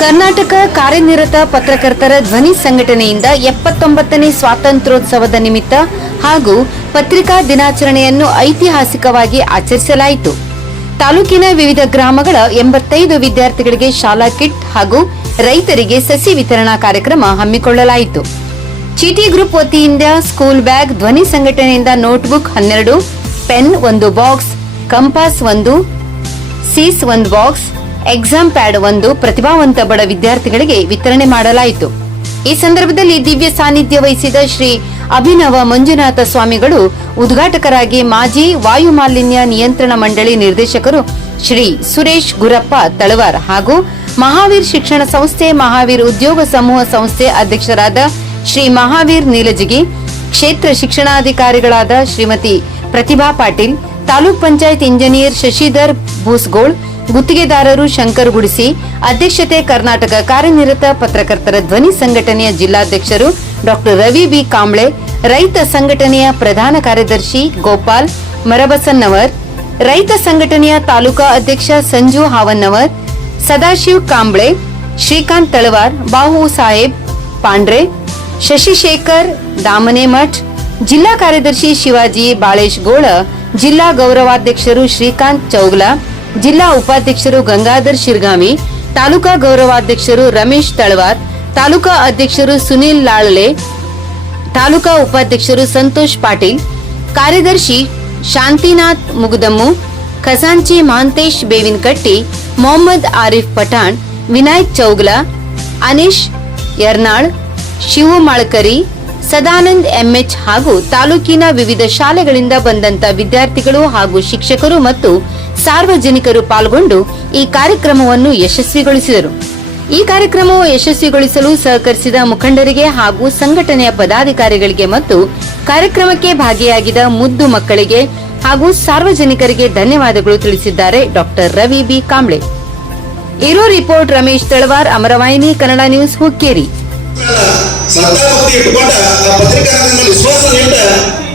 ಕರ್ನಾಟಕ ಕಾರ್ಯನಿರತ ಪತ್ರಕರ್ತರ ಧ್ವನಿ ಸಂಘಟನೆಯಿಂದ 79ನೇ ಸ್ವಾತಂತ್ರ್ಯೋತ್ಸವದ ನಿಮಿತ್ತ ಹಾಗೂ ಪತ್ರಿಕಾ ದಿನಾಚರಣೆಯನ್ನು ಐತಿಹಾಸಿಕವಾಗಿ ಆಚರಿಸಲಾಯಿತು. ತಾಲೂಕಿನ ವಿವಿಧ ಗ್ರಾಮಗಳ 85 ವಿದ್ಯಾರ್ಥಿಗಳಿಗೆ ಶಾಲಾ ಕಿಟ್ ಹಾಗೂ ರೈತರಿಗೆ ಸಸಿ ವಿತರಣಾ ಕಾರ್ಯಕ್ರಮ ಹಮ್ಮಿಕೊಳ್ಳಲಾಯಿತು. ಚೀಟಿ ಗ್ರೂಪ್ ವತಿಯಿಂದ ಸ್ಕೂಲ್ ಬ್ಯಾಗ್, ಧ್ವನಿ ಸಂಘಟನೆಯಿಂದ ನೋಟ್ಬುಕ್ 12, ಪೆನ್ 1 ಬಾಕ್ಸ್, ಕಂಪಾಸ್ 1, ಸೀಸ್ 1 ಬಾಕ್ಸ್, ಎಕ್ಸಾಮ್ ಪ್ಯಾಡ್ 1 ಪ್ರತಿಭಾವಂತ ಬಡ ವಿದ್ಯಾರ್ಥಿಗಳಿಗೆ ವಿತರಣೆ ಮಾಡಲಾಯಿತು. ಈ ಸಂದರ್ಭದಲ್ಲಿ ದಿವ್ಯ ಸಾನ್ನಿಧ್ಯ ವಹಿಸಿದ ಶ್ರೀ ಅಭಿನವ ಮಂಜುನಾಥ ಸ್ವಾಮಿಗಳು, ಉದ್ಘಾಟಕರಾಗಿ ಮಾಜಿ ವಾಯು ಮಾಲಿನ್ಯ ನಿಯಂತ್ರಣ ಮಂಡಳಿ ನಿರ್ದೇಶಕರು ಶ್ರೀ ಸುರೇಶ್ ಗುರಪ್ಪ ತಳವಾರ್ ಹಾಗೂ ಮಹಾವೀರ್ ಶಿಕ್ಷಣ ಸಂಸ್ಥೆ, ಮಹಾವೀರ್ ಉದ್ಯೋಗ ಸಮೂಹ ಸಂಸ್ಥೆ ಅಧ್ಯಕ್ಷರಾದ ಶ್ರೀ ಮಹಾವೀರ್ ನೀಲಜಿಗಿ, ಕ್ಷೇತ್ರ ಶಿಕ್ಷಣಾಧಿಕಾರಿಗಳಾದ ಶ್ರೀಮತಿ ಪ್ರತಿಭಾ ಪಾಟೀಲ್, ತಾಲೂಕ್ ಪಂಚಾಯತ್ ಇಂಜಿನಿಯರ್ ಶಶಿಧರ್ ಭೂಸ್ಗೋಳ್, ಗುತ್ತಿಗೆದಾರರು ಶಂಕರ್ ಗುಡಿಸಿ, ಅಧ್ಯಕ್ಷತೆ ಕರ್ನಾಟಕ ಕಾರ್ಯನಿರತ ಪತ್ರಕರ್ತರ ಧ್ವನಿ ಸಂಘಟನೆಯ ಜಿಲ್ಲಾಧ್ಯಕ್ಷರು ಡಾ ರವಿ ಬಿ ಕಾಂಬ್ಳೆ, ರೈತ ಸಂಘಟನೆಯ ಪ್ರಧಾನ ಕಾರ್ಯದರ್ಶಿ ಗೋಪಾಲ್ ಮರಬಸನ್ನವರ್, ರೈತ ಸಂಘಟನೆಯ ತಾಲೂಕಾ ಅಧ್ಯಕ್ಷ ಸಂಜು ಹಾವನ್ನವರ್, ಸದಾಶಿವ್ ಕಾಂಬ್ಳೆ, ಶ್ರೀಕಾಂತ್ ತಳವಾರ್, ಬಾಹು ಸಾಹೇಬ್ ಪಾಂಡ್ರೆ, ಶಶಿಶೇಖರ್ ದಾಮನೆಮಠ್, ಜಿಲ್ಲಾ ಕಾರ್ಯದರ್ಶಿ ಶಿವಾಜಿ ಬಾಳೇಶ್ ಗೋಳ, ಜಿಲ್ಲಾ ಗೌರವಾಧ್ಯಕ್ಷರು ಶ್ರೀಕಾಂತ್ ಚೌಗ್ಲಾ, ಜಿಲ್ಲಾ ಉಪಾಧ್ಯಕ್ಷರು ಗಂಗಾಧರ್ ಶಿರ್ಗಾಮಿ, ತಾಲೂಕಾ ಗೌರವಾಧ್ಯಕ್ಷರು ರಮೇಶ್ ತಳವಾರ್, ತಾಲೂಕಾ ಅಧ್ಯಕ್ಷರು ಸುನಿಲ್ ಲಾಳ್ಲೆ, ತಾಲೂಕಾ ಉಪಾಧ್ಯಕ್ಷರು ಸಂತೋಷ್ ಪಾಟೀಲ್, ಕಾರ್ಯದರ್ಶಿ ಶಾಂತಿನಾಥ್ ಮುಗುದಮ್ಮು, ಖಜಾಂಚಿ ಮಹಾಂತೇಶ್ ಬೇವಿನಕಟ್ಟಿ, ಮೊಹಮ್ಮದ್ ಆರಿಫ್ ಪಠಾಣ್, ವಿನಾಯಕ್ ಚೌಗ್ಲಾ, ಅನೀಶ್ ಯರ್ನಾಳ್, ಶಿವು ಮಾಳ್ಕರಿ, ಸದಾನಂದ್ ಎಂಎಚ್ ಹಾಗೂ ತಾಲೂಕಿನ ವಿವಿಧ ಶಾಲೆಗಳಿಂದ ಬಂದಂತ ವಿದ್ಯಾರ್ಥಿಗಳು ಹಾಗೂ ಶಿಕ್ಷಕರು ಮತ್ತು ಸಾರ್ವಜನಿಕರು ಪಾಲ್ಗೊಂಡು ಈ ಕಾರ್ಯಕ್ರಮವನ್ನು ಯಶಸ್ವಿಗೊಳಿಸಿದರು. ಈ ಕಾರ್ಯಕ್ರಮವು ಯಶಸ್ವಿಗೊಳಿಸಲು ಸಹಕರಿಸಿದ ಮುಖಂಡರಿಗೆ ಹಾಗೂ ಸಂಘಟನೆಯ ಪದಾಧಿಕಾರಿಗಳಿಗೆ ಮತ್ತು ಕಾರ್ಯಕ್ರಮಕ್ಕೆ ಭಾಗಿಯಾಗಿದ್ದ ಮುದ್ದು ಮಕ್ಕಳಿಗೆ ಹಾಗೂ ಸಾರ್ವಜನಿಕರಿಗೆ ಧನ್ಯವಾದಗಳು ತಿಳಿಸಿದ್ದಾರೆ ಡಾ ರವಿ ಬಿ ಕಾಂಬ್ಳೆ. ಇರೋ ರಿಪೋರ್ಟ್ ರಮೇಶ್ ತಳವಾರ್, ಅಮರವಾಹಿನಿ ಕನ್ನಡ ನ್ಯೂಸ್, ಹುಕ್ಕೇರಿ. ಶ್ರದ್ಧಾಭಕ್ತಿ ಇಟ್ಟುಕೊಂಡ ಆ ಪತ್ರಿಕಾ ರಂಗದಲ್ಲಿ ವಿಶ್ವಾಸ ನೀಡ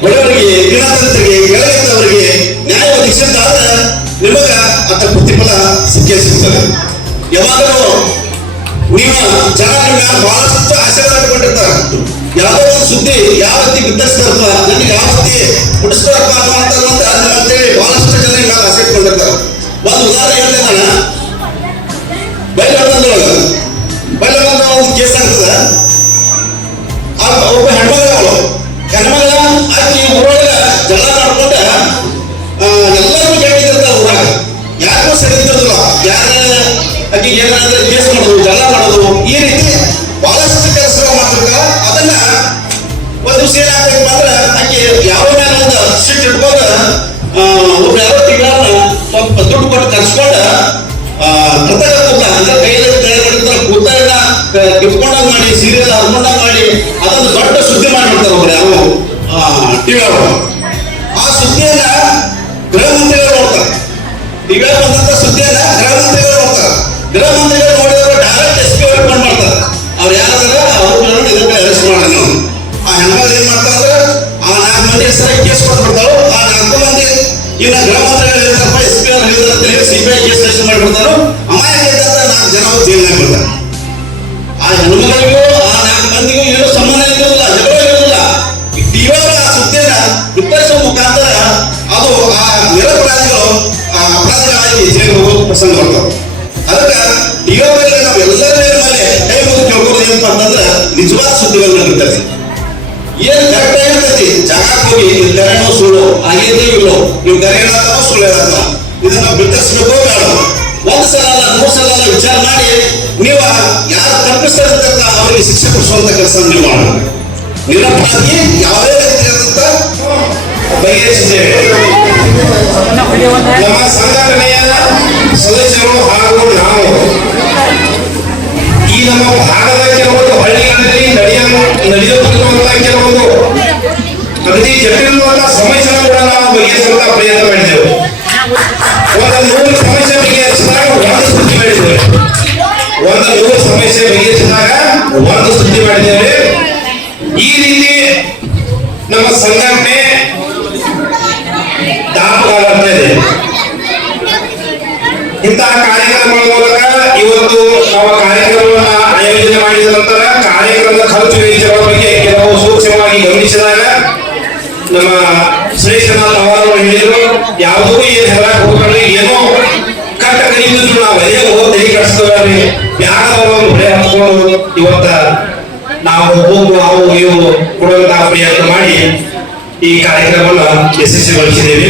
ಬಡವರಿಗೆ, ದಿನದಂತರಿಗೆ, ಕೆಳಗಿದ್ದವರಿಗೆ ನ್ಯಾಯ ಒದಗಿಸಿದ್ದಾದ ನಿಮಗ ಅತ್ತ ಪ್ರತಿಫಲ ಸಿಕ್ಕೇ ಸಿಗ್ತದೆ. ಯಾವಾಗಲೂ ನೀವು ಜನ ನಿಮ್ಮ ಬಹಳಷ್ಟು ಆಶೀರ್ವಾದ ಇಟ್ಕೊಂಡಿರ್ತಾರೆ. ಯಾವುದೋ ಒಂದು ಸುದ್ದಿ ಯಾವ ರೀತಿ ಬಿತ್ತರಿಸ್ತಾರಪ್ಪ, ನನಗೆ ಯಾವ ರೀತಿ ಹುಟ್ಟಿಸ್ತಾರಪ್ಪ ಅಂತೇಳಿ ಬಹಳಷ್ಟು ಜನ ಈಗ ಆಸೆ ಇಟ್ಕೊಂಡಿರ್ತಾರೆ. ಒಂದು ಉದಾಹರಣೆ ಹೇಳ್ತೇನೆ ನಾನು. ಬೈಲಬಂದ ಒಂದು ಕೇಸ್ ಆಗ್ತದೆ. ಒಬ್ಬ ಹೆಣ್ಮಗಳ ಆಕಿ ಊರೊಳಗ ಜಗಳ ಮಾಡ್ಕೊಂಡ ಎಲ್ಲರೂ ಕೇಳಿದಿರ್ತಾರ. ಊರಾಗ ಯಾರಿಗೂ ಸರಿದಿರೋದಿಲ್ಲ. ಯಾರ ಆಕಿ ಏನಾದ್ರೆ ಕೇಸ್ ಮಾಡೋದು, ಜಗಳ ಮಾಡೋದು, ಈ ರೀತಿ ಬಹಳಷ್ಟು ಕೆಲಸ ಮಾಡ್ತಿರ್ತಾರ. ಅದನ್ನ ಒಂದು ದಿವಸ ಏನಾಗ್ಬೇಕು ಅಂದ್ರೆ ಆಕಿ ಯಾವ ಮೇಲೆ ಒಂದು ಸಿಟ್ಟು ಇಟ್ಕೊಂಡು ಒಬ್ಬ ಯಾರೋ ತಿಂಗಳನ್ನ ಸ್ವಲ್ಪ ದುಡ್ಡು ಕೊಟ್ಟು ಕರ್ಸ್ಕೊಂಡ ಕೃತಜ್ಞ ಅಂದ್ರೆ ಕೈಯಲ್ಲಿ ಕೂತಾಗ ಗಿಫ್ಟ್ಕೊಂಡಾಗ ಮಾಡಿ, ಸೀರಿಯಲ್ ಹರ್ಕೊಂಡಾಗ ಮಾಡಿ ಅದೊಂದು ದೊಡ್ಡ ಸುದ್ದಿ ಮಾಡಿಬಿಡ್ತಾರೆ ಒಬ್ರು ಯಾರು ಟಿವಿ ಅವರು. ಆ ಸುದ್ದಿಯನ್ನ ಗೃಹ ಮಂತ್ರಿಗಳು ನೋಡ್ತಾರೆ. ಟಿವಿ ಬಂದಂತ ಸುದ್ದಿಯನ್ನ ಗೃಹ ಮಂತ್ರಿಗಳು ನೋಡ್ತಾರೆ. ಗೃಹ ಮಂತ್ರಿಗಳು ನೋಡಿದವರು ಡೈರೆಕ್ಟ್ SP ಅವ್ರಿಗೆ ಫೋನ್ ಮಾಡ್ತಾರೆ. ಅವ್ರು ಯಾರಾದ್ರೆ ಅವ್ರನ್ನ ಇದಕ್ಕೆ ಅರೆಸ್ಟ್ ಮಾಡೋಣ ನಾವು. ಆ ಹೆಣ್ಮಗಳು ಏನ್ ಮಾಡ್ತಾರೆ ಅಂದ್ರೆ ಆ 4 ಮಂದಿ ಹೆಸರಾಗಿ ಕೇಸ್ ಕೊಟ್ಬಿಡ್ತಾರೋ. ಆ 4 ಮಂದಿ ಇನ್ನ ಗೃಹ ಮಂತ್ರಿಗಳು ಹೇಳ್ತಾರಪ್ಪ SP ಅವ್ರು ಹೇಳಿದ್ರೆ CBI ಕೇಸ್ ರಿಜಿಸ್ಟರ್ ಮಾಡಿಬಿಡ್ತಾರೋ. ಅಮಾಯಕ ಇದ್ದಂತ 4 ಜನ ಜೈಲಿನಾಗ ಬಿಡ್ತಾರೆ. ಆ ಹೆಣ್ಮಗಳಿಗೂ ಆ 4 ಮಂದಿಗೂ ಏನೂ ಸಂಬಂಧ ಇರೋದಿಲ್ಲ, ಜಗಳ ಇರೋದಿಲ್ಲ. ಟಿವಿಯವರ ಆ ಸುದ್ದಿಯನ್ನ ವಿತರಿಸುವ ಮುಖಾಂತರ ಅದು ಆ ನಿರಪರಾಧಿಗಳು ಅಪರಾಧಿಗಳಾಗಿ ಜೈಲಿಗೆ ಹೋಗೋ ಪ್ರಸಂಗ ಬರ್ತವೆ. ಅದಕ್ಕೆ ಟಿವಿಯವರಿಗೆ ನಾವು ಎಲ್ಲರ ಮೇಲೆ ಕೈ ಮುಗಿದು ಕೇಳ್ಕೋದು ಏನಪ್ಪ ಅಂತಂದ್ರೆ ನಿಜವಾದ ಸುದ್ದಿಗಳನ್ನ ವಿತರಿಸಿ. ಏನ್ ಕರೆಕ್ಟ್ ಆಗಿರ್ತೈತಿ ಜಾಗಕ್ಕೆ ಹೋಗಿ ಇದು ಕರೆನೋ ಸುಳ್ಳು ಆಗೇದೇ ಇಲ್ಲೋ, ನೀವು ಕರೆ ಹೇಳತ್ತಾವ ಸುಳ್ಳು ಹೇಳತ್ತಾವ, ಇದನ್ನ ಬಿತ್ತರಿಸಬೇಕು ಬೇಡ. 1 ಸಲ ಅಲ್ಲ 3 ಸಲ ಅಲ್ಲ ವಿಚಾರ ಮಾಡಿ ನೀವು ಯಾರು ತಪ್ಪಿಸ್ತಾ ಅವರಿಗೆ ಶಿಕ್ಷೆ ಕೊಡಿಸುವಂತ ಕೆಲಸ ನೀವು ಮಾಡಬೇಕು. ನಿರಪರಾಧಿ ಯಾವುದೇ ರೀತಿಯಾದಂತ ಬಗೆಹರಿಸಿದ್ದೇವೆ. ನಮ್ಮ ಸಂಘಟನೆಯ ಸದಸ್ಯರು ಹಾಗೂ ನಾವು ಈ ನಮ್ಮ ಭಾಗದ ಕೆಲವೊಂದು ಹಳ್ಳಿಗಳಲ್ಲಿ ನಡೆಯುತ್ತಿರುವಂತಹ ಕೆಲವೊಂದು ಅಗದಿ ಜಟಿಲವಾದ ಸಮಸ್ಯೆನ ಕೂಡ ನಾವು ಬಗೆಹರಿಸುವಂತ ಪ್ರಯತ್ನ ಮಾಡಿದ್ದೇವೆ. ಒಂದು 100 ಸಮಸ್ಯೆ ಬಗೆಹರಿಸಿದಾಗ ಒಂದು ಸುದ್ದಿ ಮಾಡಿದ್ದೇವೆ. ಒಂದು 100 ಸಮಸ್ಯೆ ಬಗೆಹರಿಸಿದಾಗ ಒಂದು ಸುದ್ದಿ ಮಾಡಿದ್ದೇವೆ. ಈ ರೀತಿ ನಮ್ಮ ಸಂಘಟನೆ ದಾಪುಗಾಲಾಗ್ತಾ ಇದೆ. ಇಂತಹ ಕಾರ್ಯಕ್ರಮಗಳ ಮೂಲಕ ಇವತ್ತು ನಾವು ಕಾರ್ಯಕ್ರಮ ಆಯೋಜನೆ ಮಾಡಿದ ನಂತರ ಕಾರ್ಯಕ್ರಮದ ಖರ್ಚು ವೆಚ್ಚಗಳ ಬಗ್ಗೆ ಕೆಲವು ಸೂಕ್ಷ್ಮವಾಗಿ ಗಮನಿಸಿದಾಗ ನಮ್ಮ ಶ್ರೇಷ್ಠನಾಥ್ ಅವರು ಹೇಳಿದ್ರು, ಯಾವುದೂ ಹೋಗ್ಕೊಳ್ಳಿ, ಏನೋ ಕಟ್ಟ ಕಲಿಯುವುದು ನಾವು ಅದೇ ತಲೆ ಕಳಿಸ್ತೇವೆ, ಯಾರದವರು ಹೊರೆ ಹಾಕೊಂಡು ಇವತ್ತ ನಾವು ಹೋಗು ಅವು ಇವು ಕೊಡುವಂತಹ ಪ್ರಯತ್ನ ಮಾಡಿ ಈ ಕಾರ್ಯಕ್ರಮವನ್ನು ಯಶಸ್ವಿಗೊಳಿಸಿದ್ದೇವೆ.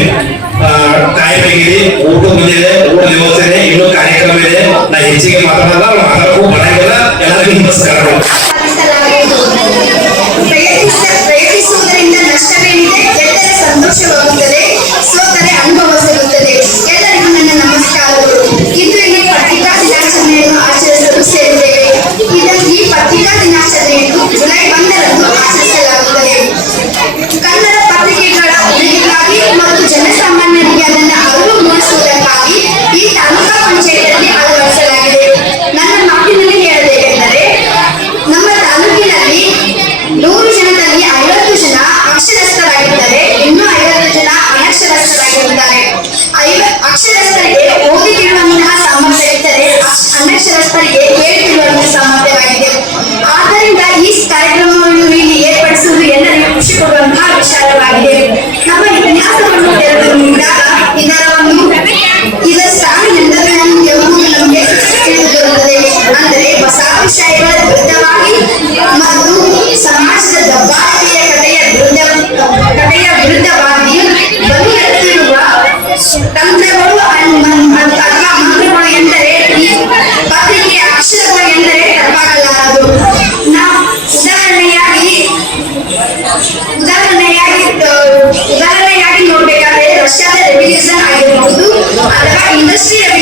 ಟೈಮ್ ಆಗಿದೆ, ಊಟ ಬಂದಿದೆ, ಊಟ ವ್ಯವಸ್ಥೆ ಇನ್ನೂ ಕಾರ್ಯಕ್ರಮ ಇದೆ. ನಾ ಹೆಚ್ಚಿಗೆ ಮಾತಾಡಲ್ಲ, ಮಾತಾಡಕ್ಕೂ ಬರಂಗಿಲ್ಲ. ಎಲ್ಲರಿಗೂ ನಮಸ್ಕಾರಗಳು. ಪ್ರಯತ್ನಿಸುವುದರಿಂದ ನಷ್ಟವೇನಿದೆ, ಗೆದ್ದರೆ ಸಂತೋಷವಾಗುತ್ತದೆ, ಸೋತರೆ ಅನುಭವ ಸಿಗುತ್ತದೆ. ಎಲ್ಲರಿಗೂ ನನ್ನ ನಮಸ್ಕಾರಗಳು. ಇಂದು ಇಲ್ಲಿ ಪತ್ರಿಕಾ ದಿನಾಚರಣೆಯನ್ನು ಆಚರಿಸಲು ಸೇರಿದ್ದೇವೆ. ಈ ಪತ್ರಿಕಾ ದಿನಾಚರಣೆಯನ್ನು ಜುಲೈ 1ರಂದು ಆಚರಿಸಲಾಗುತ್ತದೆ. ಕನ್ನಡ ಪತ್ರಿಕೆಗಳ ಉಳಿವಿಗಾಗಿ ಮತ್ತು ಜನಸಾಮಾನ್ಯರಿಗೆ ಅದನ್ನು ಅರಿವು ಮೂಡಿಸುವುದಕ್ಕಾಗಿ ಈ ತಾಲೂಕಾ ಪಂಚಾಯತ್ನಲ್ಲಿ ಅಳವಡಿಸಲಾಗಿದೆ. ನನ್ನ ಮಾತಿನಲ್ಲಿ ಹೇಳಬೇಕೆಂದರೆ, ನಮ್ಮ ತಾಲೂಕಿನಲ್ಲಿ 100 ಜನದಲ್ಲಿ 50 ಜನ ಅಕ್ಷರಸ್ಥರಾಗಿದ್ದಾರೆ, ಇನ್ನೂ 50 ಜನ ಅನಕ್ಷರಸ್ಥರಾಗಿರುತ್ತಾರೆ. ಅಕ್ಷರಸ್ಥರಿಗೆ ಓದಿ ತಿಳುವಂತಹ ಸಾಮರ್ಥ್ಯ ಇದ್ದರೆ, ಅನಕ್ಷರಸ್ಥರಿಗೆ ಕೇಳಿ ತಿಳುವಂತಹ ಸಾಮರ್ಥ್ಯವಾಗಿದೆ. ಆದ್ದರಿಂದ ಈ ಕಾರ್ಯಕ್ರಮವನ್ನು ಇಲ್ಲಿ ಏರ್ಪಡಿಸುವುದು ಎಲ್ಲರಿಗೂ ಖುಷಿ ಕೊಡುವಂತಹ ವಿಚಾರವಾಗಿದೆ. ನಮ್ಮ ಇತಿಹಾಸವನ್ನು ತಿಳಿದಾಗ ಇದರ ಸ್ಥಾನ ಎಂಬುದು ನಮಗೆ ತಿಳಿದುಬರುತ್ತದೆ. ಅಂದರೆ ವಸಾಹತುಶಾಹಿಗಳ ವಿರುದ್ಧವಾಗಿ ಮತ್ತು ಸಮಾಜದ ದಬ್ಬಾಳಿಕೆಯ ಕಡೆಯ ವಿರುದ್ಧವಾಗಿ ಬಲು ಎತ್ತಿರುವ ತಂತ್ರಗಳು ಅಥವಾ ಮಂತ್ರಗಳು ಎಂದರೆ ಈ ಪತ್ರಿಕೆಯ ಅಕ್ಷರಗಳು ಎಂದರೆ ತಪ್ಪಾಗಲಾರದು. ಉದಾಹರಣೆಯಾಗಿ ನೋಡಬೇಕಾದ್ರೆ ರಷ್ಯಾದ ರೆವಲ್ಯೂಷನ್ ಆಗಿರಬಹುದು ಅಥವಾ ಇಂಡಸ್ಟ್ರಿಯಲ್